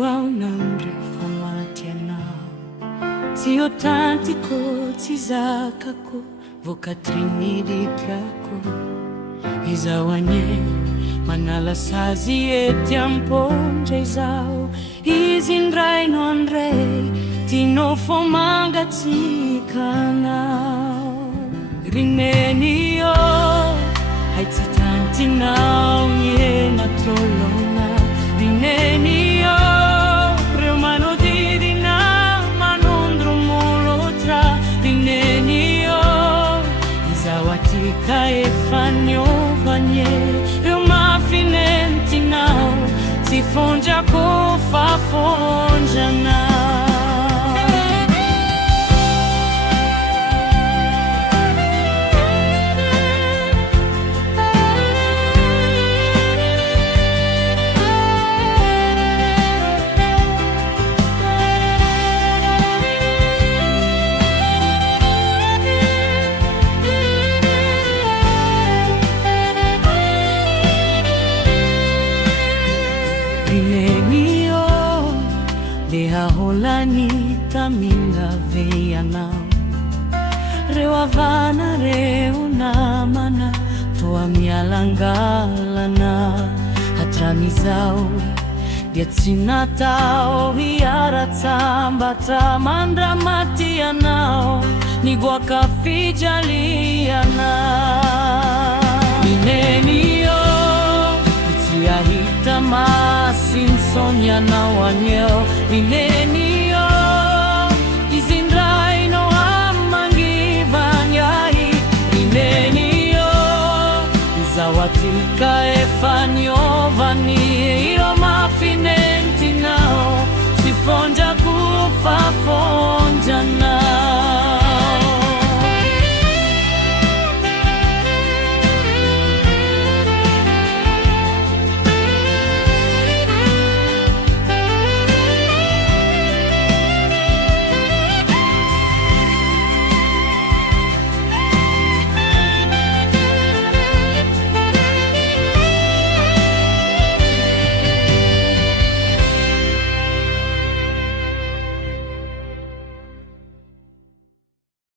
waona mrefu matiana tio tanti koti zakako vokatrini dikrako izawanye manala sazi etiamponja izao izindray no andray tino fomanga tsikanao rinenio haititantinao niena trolona rinenio reo manodidina manondro molotra rinenio izawatika efaniovanye reo mafinentinao sifonja kofafonjanao Rinenio deha holani tamila veianao reo avana reo namana toa mialangalana hatramizao dia tsy natao hiara-tsambatra mandramatianao nigoaka fijalianao Rinenio tsy ahita masinsonianao anyeo Rinenio izindray no amangivanyai Rinenio izawatika efaniovani iro mafinentinao sifonja kufafonjanao